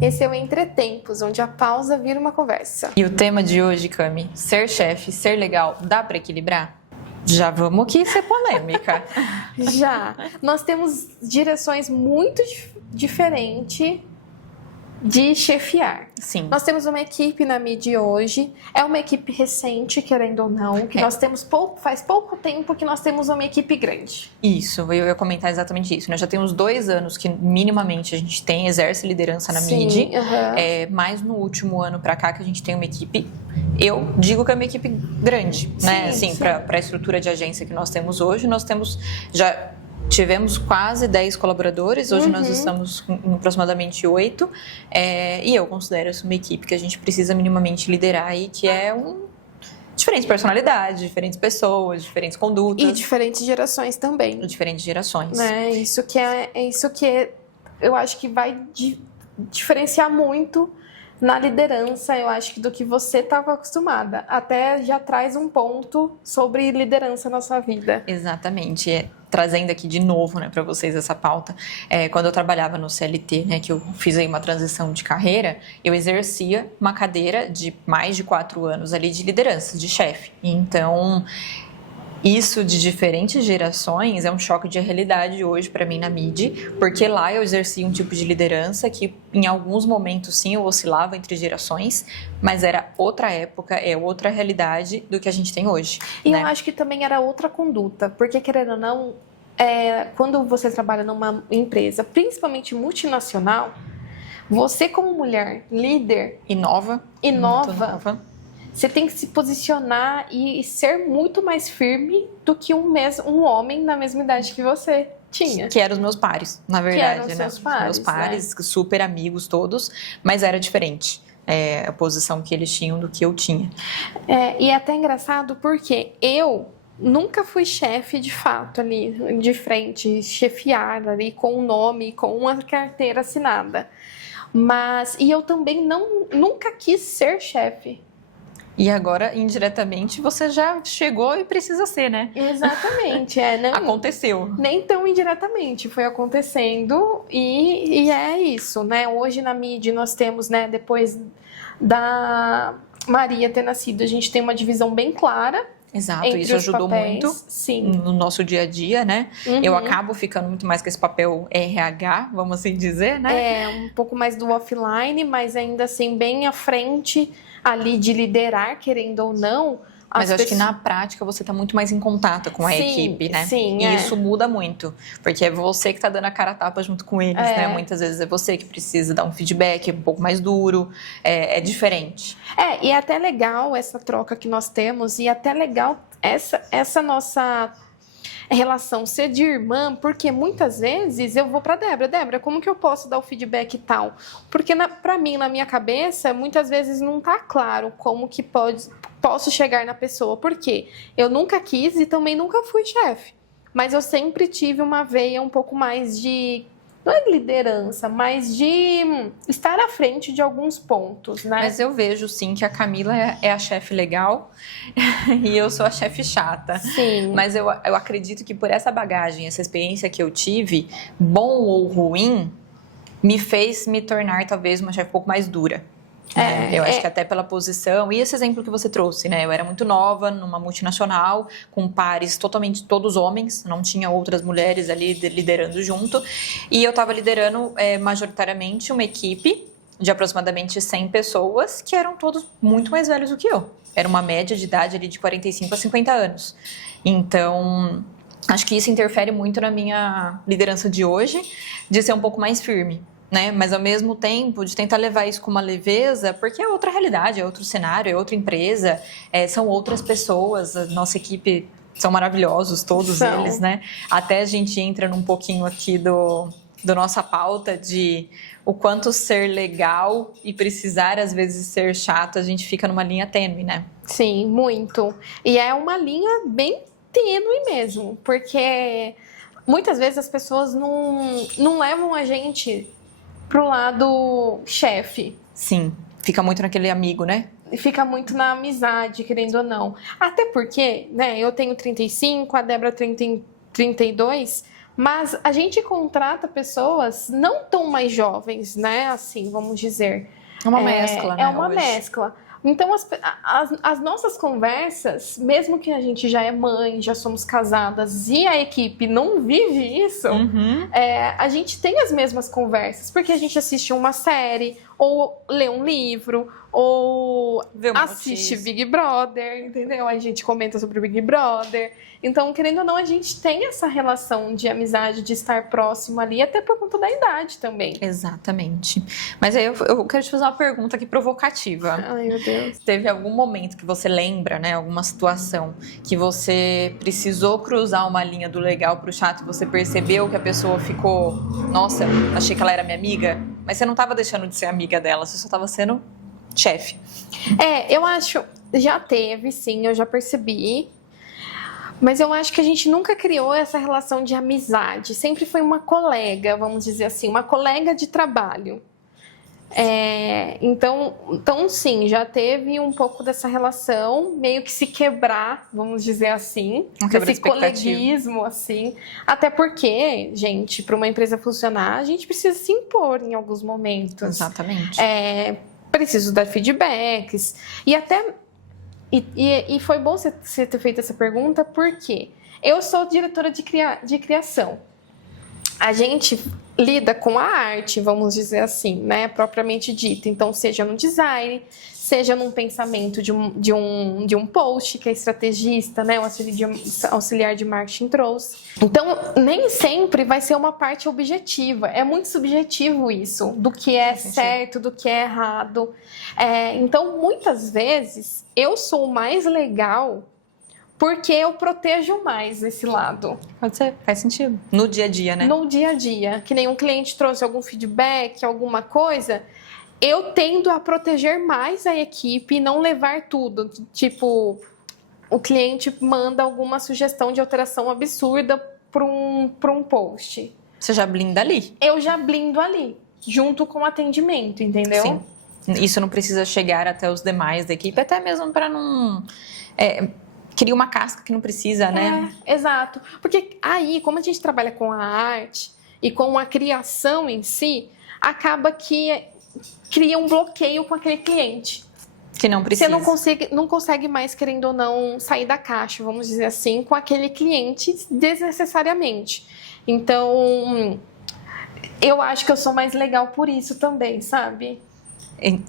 Esse é o Entretempos, onde a pausa vira uma conversa. E o tema de hoje, Cami, ser chefe, ser legal, dá para equilibrar? Já vamos aqui ser polêmica. Já. Nós temos direções muito diferentes de chefiar. Sim. Nós temos uma equipe na MIDI hoje, é uma equipe recente, querendo ou não, que nós temos faz pouco tempo que nós temos uma equipe grande. Isso, eu ia comentar exatamente isso. Nós já temos 2 anos que minimamente a gente exerce liderança na MIDI, mais no último ano para cá que a gente tem uma equipe, eu digo que é uma equipe grande, né? Assim, para a estrutura de agência que nós temos hoje, já tivemos quase 10 colaboradores, hoje nós estamos com aproximadamente 8, e eu considero isso uma equipe que a gente precisa minimamente liderar e que é diferentes personalidades, diferentes pessoas, diferentes condutas. E diferentes gerações também. E diferentes gerações. Isso que eu acho que vai diferenciar muito na liderança, eu acho que do que você estava acostumada. Até já traz um ponto sobre liderança na sua vida. Exatamente. Trazendo aqui de novo, né, para vocês essa pauta, quando eu trabalhava no CLT, né, que eu fiz aí uma transição de carreira, eu exercia uma cadeira de mais de 4 anos ali de liderança, de chefe. Então, isso de diferentes gerações é um choque de realidade hoje para mim na MIDI, porque lá eu exercia um tipo de liderança que em alguns momentos sim eu oscilava entre gerações, mas era outra época, outra realidade do que a gente tem hoje. E né? eu acho que também era outra conduta, porque querendo ou não, quando você trabalha numa empresa, principalmente multinacional, você como mulher, líder, inova, você tem que se posicionar e ser muito mais firme do que um homem na mesma idade que você tinha. Que eram os meus pares, na verdade. Que eram seus pares, super amigos todos, mas era diferente a posição que eles tinham do que eu tinha. E é até engraçado porque eu nunca fui chefe de fato ali, de frente, chefiar ali com um nome, com uma carteira assinada. E eu também nunca quis ser chefe. E agora, indiretamente, você já chegou e precisa ser, né? Exatamente. Aconteceu. Nem tão indiretamente, foi acontecendo e é isso, né? Hoje na MIDI nós temos, né, depois da Maria ter nascido, a gente tem uma divisão bem clara. Exato, isso ajudou muito no nosso dia a dia, né? Eu acabo ficando muito mais com esse papel RH, vamos assim dizer, né? Um pouco mais do offline, mas ainda assim bem à frente ali de liderar, querendo ou não. Mas eu acho que na prática você está muito mais em contato com a equipe, né? Sim, e isso muda muito, porque é você que está dando a cara a tapa junto com eles, né? Muitas vezes é você que precisa dar um feedback um pouco mais duro, é diferente. E é até legal essa troca que nós temos, e é até legal essa nossa relação ser de irmã, porque muitas vezes eu vou para Débora, como que eu posso dar o feedback e tal? Porque para mim, na minha cabeça, muitas vezes não tá claro como que posso chegar na pessoa, porque eu nunca quis e também nunca fui chefe, mas eu sempre tive uma veia um pouco mais de, não é de liderança, mas de estar à frente de alguns pontos, né? Mas eu vejo, sim, que a Camila é a chefe legal e eu sou a chefe chata. Sim. Mas eu acredito que por essa bagagem, essa experiência que eu tive, bom ou ruim, me fez me tornar talvez uma chefe um pouco mais dura. Eu acho que até pela posição, e esse exemplo que você trouxe, né? Eu era muito nova, numa multinacional, com pares totalmente todos homens, não tinha outras mulheres ali liderando junto, e eu estava liderando majoritariamente uma equipe de aproximadamente 100 pessoas, que eram todos muito mais velhos do que eu. Era uma média de idade ali de 45 a 50 anos. Então, acho que isso interfere muito na minha liderança de hoje, de ser um pouco mais firme. Né? Mas ao mesmo tempo de tentar levar isso com uma leveza, porque é outra realidade, é outro cenário, é outra empresa, são outras pessoas, a nossa equipe são maravilhosos, todos eles, né? Até a gente entra num pouquinho aqui do nossa pauta de o quanto ser legal e precisar às vezes ser chato, a gente fica numa linha tênue, né? Sim, muito. E é uma linha bem tênue mesmo, porque muitas vezes as pessoas não levam a gente pro lado chefe. Sim, fica muito naquele amigo, né? Fica muito na amizade, querendo ou não. Até porque, né, eu tenho 35, a Débora tem 32, mas a gente contrata pessoas não tão mais jovens, né? Assim, vamos dizer. É uma mescla, né? É uma hoje. mescla. Então, as nossas conversas, mesmo que a gente já é mãe, já somos casadas e a equipe não vive isso, a gente tem as mesmas conversas, porque a gente assiste uma série, ou lê um livro, ou assiste Big Brother, entendeu? A gente comenta sobre o Big Brother. Então, querendo ou não, a gente tem essa relação de amizade, de estar próximo ali, até por conta da idade também. Exatamente. Mas aí eu quero te fazer uma pergunta aqui provocativa. Ai, meu Deus. Teve algum momento que você lembra, né? Alguma situação que você precisou cruzar uma linha do legal pro chato e você percebeu que a pessoa ficou, nossa, achei que ela era minha amiga, mas você não estava deixando de ser amiga dela, você só estava sendo chefe. Eu acho, já teve, sim, eu já percebi. Mas eu acho que a gente nunca criou essa relação de amizade. Sempre foi uma colega, vamos dizer assim, uma colega de trabalho. Então, sim, já teve um pouco dessa relação, meio que se quebrar, vamos dizer assim. Esse coleguismo, assim. Até porque, gente, para uma empresa funcionar, a gente precisa se impor em alguns momentos. Exatamente. Preciso dar feedbacks. E foi bom você ter feito essa pergunta, porque eu sou diretora de criação. A gente lida com a arte, vamos dizer assim, né, propriamente dita. Então, seja no design, seja num pensamento de um post que a estrategista, né, o auxiliar de marketing trouxe. Então, nem sempre vai ser uma parte objetiva. É muito subjetivo isso, do que é certo, do que é errado. Então, muitas vezes, eu sou mais legal porque eu protejo mais esse lado. Pode ser, faz sentido. No dia a dia, né? No dia a dia. Que nenhum cliente trouxe algum feedback, alguma coisa, eu tendo a proteger mais a equipe e não levar tudo. Tipo, o cliente manda alguma sugestão de alteração absurda para um post. Você já blinda ali? Eu já blindo ali, junto com o atendimento, entendeu? Sim. Isso não precisa chegar até os demais da equipe, até mesmo para não... cria uma casca que não precisa, né? Exato. Porque aí, como a gente trabalha com a arte e com a criação em si, acaba que cria um bloqueio com aquele cliente. Que não precisa. Você não consegue mais, querendo ou não, sair da caixa, vamos dizer assim, com aquele cliente desnecessariamente. Então, eu acho que eu sou mais legal por isso também, sabe?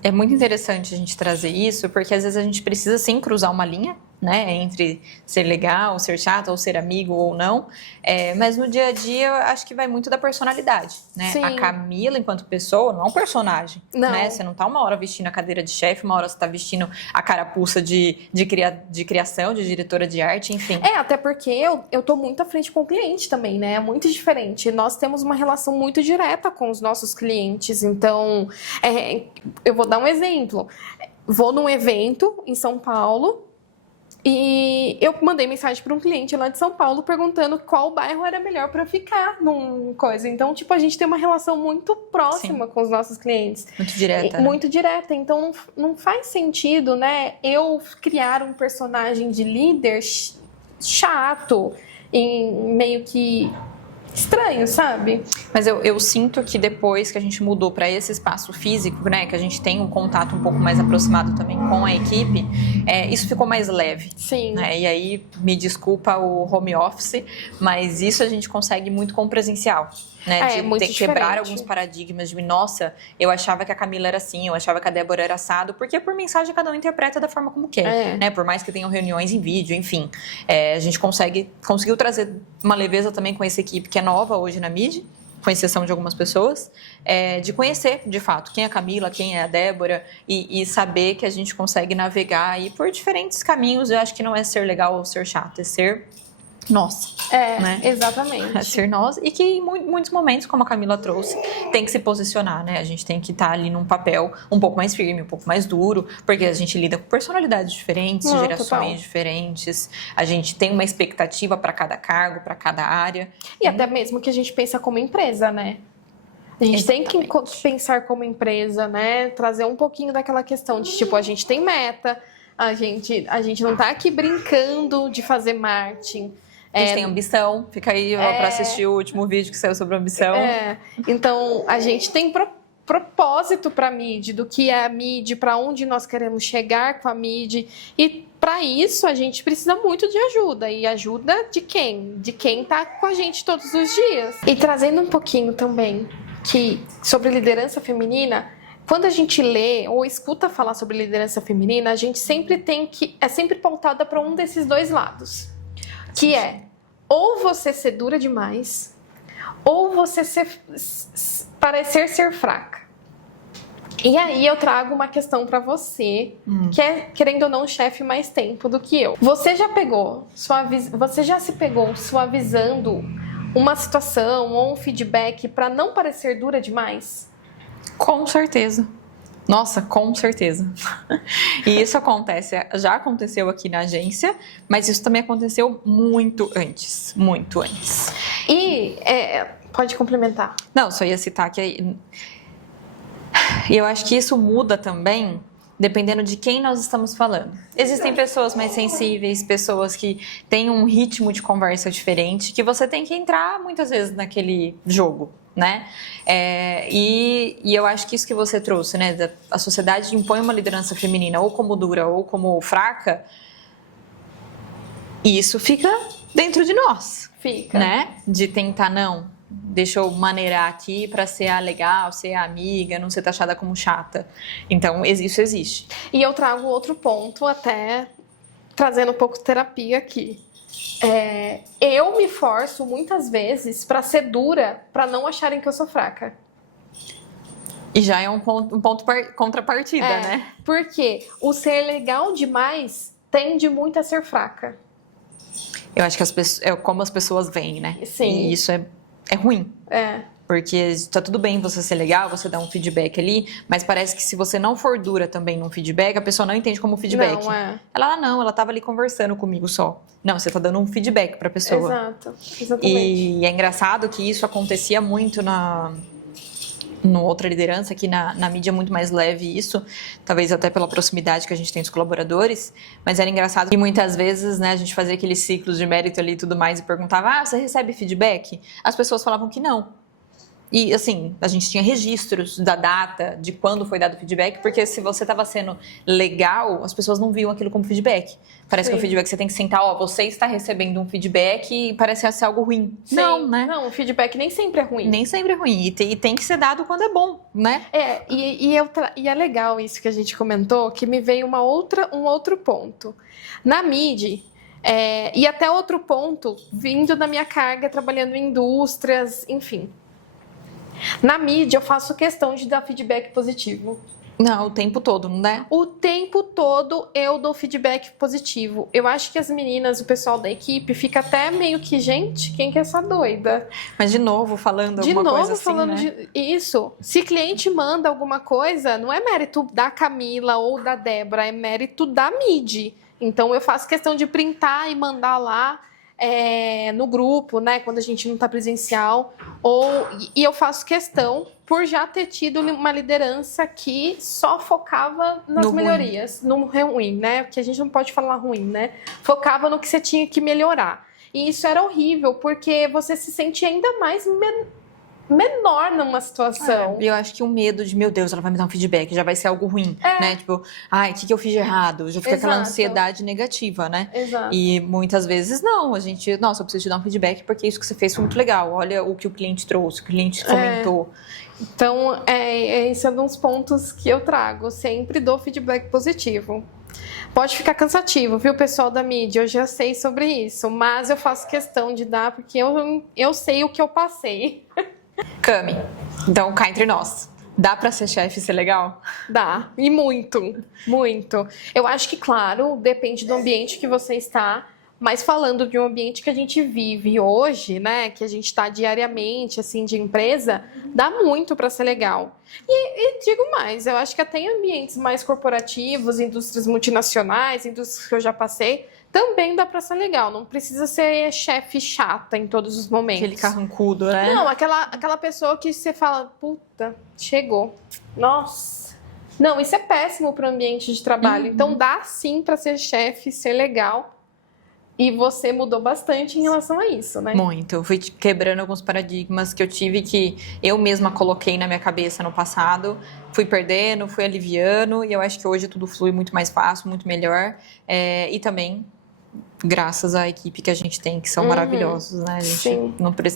É muito interessante a gente trazer isso, porque às vezes a gente precisa sim cruzar uma linha, né, entre ser legal, ser chato, ou ser amigo ou não, mas no dia a dia eu acho que vai muito da personalidade, né? Sim. A Camila, enquanto pessoa, não é um personagem, não. Né? Você não tá uma hora vestindo a cadeira de chefe, uma hora você tá vestindo a carapuça de criação, de diretora de arte, enfim. Até porque eu tô muito à frente com o cliente também, né? É muito diferente. Nós temos uma relação muito direta com os nossos clientes, então, eu vou dar um exemplo. Vou num evento em São Paulo, e eu mandei mensagem para um cliente lá de São Paulo perguntando qual bairro era melhor para ficar num coisa. Então, tipo, a gente tem uma relação muito próxima com os nossos clientes. Muito direta. Muito direta. Então, não faz sentido, né, eu criar um personagem de líder chato, meio que estranho, sabe? Mas eu sinto que depois que a gente mudou para esse espaço físico, né, que a gente tem um contato um pouco mais aproximado também com a equipe, isso ficou mais leve. Sim. Né? E aí, me desculpa o home office, mas isso a gente consegue muito com o presencial. Né, de ter quebrar alguns paradigmas de, nossa, eu achava que a Camila era assim, eu achava que a Débora era assado, porque por mensagem cada um interpreta da forma como quer, né, por mais que tenham reuniões em vídeo, enfim, a gente conseguiu trazer uma leveza também com essa equipe que é nova hoje na mídia, com exceção de algumas pessoas, de conhecer, de fato, quem é a Camila, quem é a Débora, e saber que a gente consegue navegar aí por diferentes caminhos. Eu acho que não é ser legal ou ser chato, é ser nós. Né? Exatamente. É ser nós, e que em muitos momentos, como a Camila trouxe, tem que se posicionar, né? A gente tem que estar ali num papel um pouco mais firme, um pouco mais duro, porque a gente lida com personalidades diferentes, gerações diferentes, a gente tem uma expectativa para cada cargo, para cada área. E até mesmo que a gente pensa como empresa, né? A gente tem que pensar como empresa, né? Trazer um pouquinho daquela questão de, tipo, a gente tem meta, a gente não tá aqui brincando de fazer marketing. A gente tem ambição, fica aí para assistir o último vídeo que saiu sobre ambição. Então, a gente tem propósito para a MIDI, do que é a MIDI, para onde nós queremos chegar com a MIDI. E para isso a gente precisa muito de ajuda. E ajuda de quem? De quem está com a gente todos os dias. E trazendo um pouquinho também sobre liderança feminina, quando a gente lê ou escuta falar sobre liderança feminina, a gente sempre é sempre pautada para um desses dois lados. Que é, ou você ser dura demais, ou você parecer ser fraca. E aí eu trago uma questão para você, que é, querendo ou não, chefe mais tempo do que eu. Você já se pegou suavizando uma situação ou um feedback para não parecer dura demais? Com certeza. Nossa, com certeza. E isso já aconteceu aqui na agência, mas isso também aconteceu muito antes. Muito antes. E pode complementar. Não, só ia citar que eu acho que isso muda também dependendo de quem nós estamos falando. Existem pessoas mais sensíveis, pessoas que têm um ritmo de conversa diferente, que você tem que entrar muitas vezes naquele jogo, né? E eu acho que isso que você trouxe, né? A sociedade impõe uma liderança feminina ou como dura ou como fraca, e isso fica dentro de nós. Fica. Né? De tentar, não, deixa eu maneirar aqui para ser a legal, ser a amiga, não ser taxada como chata. Então, isso existe. E eu trago outro ponto, até trazendo um pouco de terapia aqui. Eu me forço muitas vezes para ser dura, para não acharem que eu sou fraca. E já é um ponto contrapartida, né? Porque o ser legal demais tende muito a ser fraca. Eu acho que é como as pessoas veem, né? Sim. E isso é ruim. Porque tá tudo bem você ser legal, você dar um feedback ali, mas parece que se você não for dura também num feedback, a pessoa não entende como feedback. Ela tava ali conversando comigo só. Não, você tá dando um feedback pra pessoa. Exato, exatamente. E é engraçado que isso acontecia muito no outra liderança, aqui na mídia é muito mais leve isso, talvez até pela proximidade que a gente tem dos colaboradores, mas era engraçado que muitas vezes, né, a gente fazia aqueles ciclos de mérito ali e tudo mais e perguntava, você recebe feedback? As pessoas falavam que não. E, assim, a gente tinha registros da data, de quando foi dado o feedback, porque se você estava sendo legal, as pessoas não viam aquilo como feedback. Parece que o feedback você tem que sentar, você está recebendo um feedback e parece ser algo ruim. Sim. Não, né? Não, o feedback nem sempre é ruim. Nem sempre é ruim. E tem que ser dado quando é bom, né? E é legal isso que a gente comentou, que me veio um outro ponto. Na MIDI, e até outro ponto, vindo da minha carga, trabalhando em indústrias, enfim. Na mídia, eu faço questão de dar feedback positivo. Não, o tempo todo, não é? O tempo todo eu dou feedback positivo. Eu acho que as meninas, o pessoal da equipe, fica até meio que, gente, quem que é essa doida? Mas de novo, falando alguma coisa assim, né? Isso. Se cliente manda alguma coisa, não é mérito da Camila ou da Débora, é mérito da MIDI. Então, eu faço questão de printar e mandar lá. No grupo, né, quando a gente não está presencial, e eu faço questão por já ter tido uma liderança que só focava nas melhorias, no ruim, né, porque a gente não pode falar ruim, né, focava no que você tinha que melhorar, e isso era horrível, porque você se sente ainda mais menor numa situação. Eu acho que o medo de, meu Deus, ela vai me dar um feedback, já vai ser algo ruim, né? Tipo, o que eu fiz de errado? Já fica aquela ansiedade negativa, né? Exato. E muitas vezes não, eu preciso te dar um feedback porque isso que você fez foi muito legal. Olha o que o cliente trouxe, o cliente comentou. Então, esse é um dos pontos que eu trago. Sempre dou feedback positivo. Pode ficar cansativo, viu, pessoal da mídia? Eu já sei sobre isso, mas eu faço questão de dar porque eu sei o que eu passei. Cami, então cá entre nós, dá pra ser chefe e ser legal? Dá, e muito, muito. Eu acho que, claro, depende do ambiente que você está, mas falando de um ambiente que a gente vive hoje, né, que a gente está diariamente, assim, de empresa, dá muito pra ser legal. E digo mais, eu acho que até em ambientes mais corporativos, indústrias multinacionais, indústrias que eu já passei, também dá pra ser legal, não precisa ser chefe chata em todos os momentos. Aquele carrancudo, né? Não, aquela pessoa que você fala, puta, chegou. Nossa. Não, isso é péssimo pro ambiente de trabalho. Então dá sim pra ser chefe, ser legal, E você mudou bastante em relação a isso, né? Muito. Eu fui quebrando alguns paradigmas que eu tive, que eu mesma coloquei na minha cabeça no passado. Fui perdendo, fui aliviando, e eu acho que hoje tudo flui muito mais fácil, muito melhor. E também graças à equipe que a gente tem, que são maravilhosos, né? A gente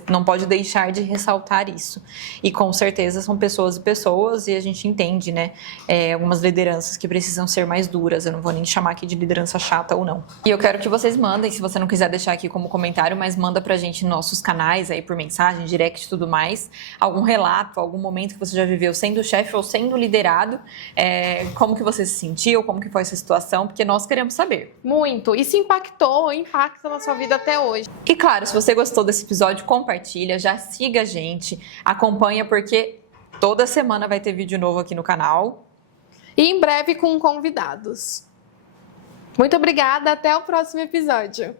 não pode deixar de ressaltar isso. E com certeza são pessoas e pessoas, e a gente entende, né? Algumas lideranças que precisam ser mais duras. Eu não vou nem chamar aqui de liderança chata ou não. E eu quero que vocês mandem, se você não quiser deixar aqui como comentário, mas manda pra gente nos nossos canais aí por mensagem, direct e tudo mais, algum relato, algum momento que você já viveu sendo chefe ou sendo liderado, como que você se sentiu, como que foi essa situação, porque nós queremos saber. Muito. E se impacta na sua vida até hoje. E claro, se você gostou desse episódio, compartilha, já siga a gente, acompanha, porque toda semana vai ter vídeo novo aqui no canal. E em breve com convidados. Muito obrigada, até o próximo episódio.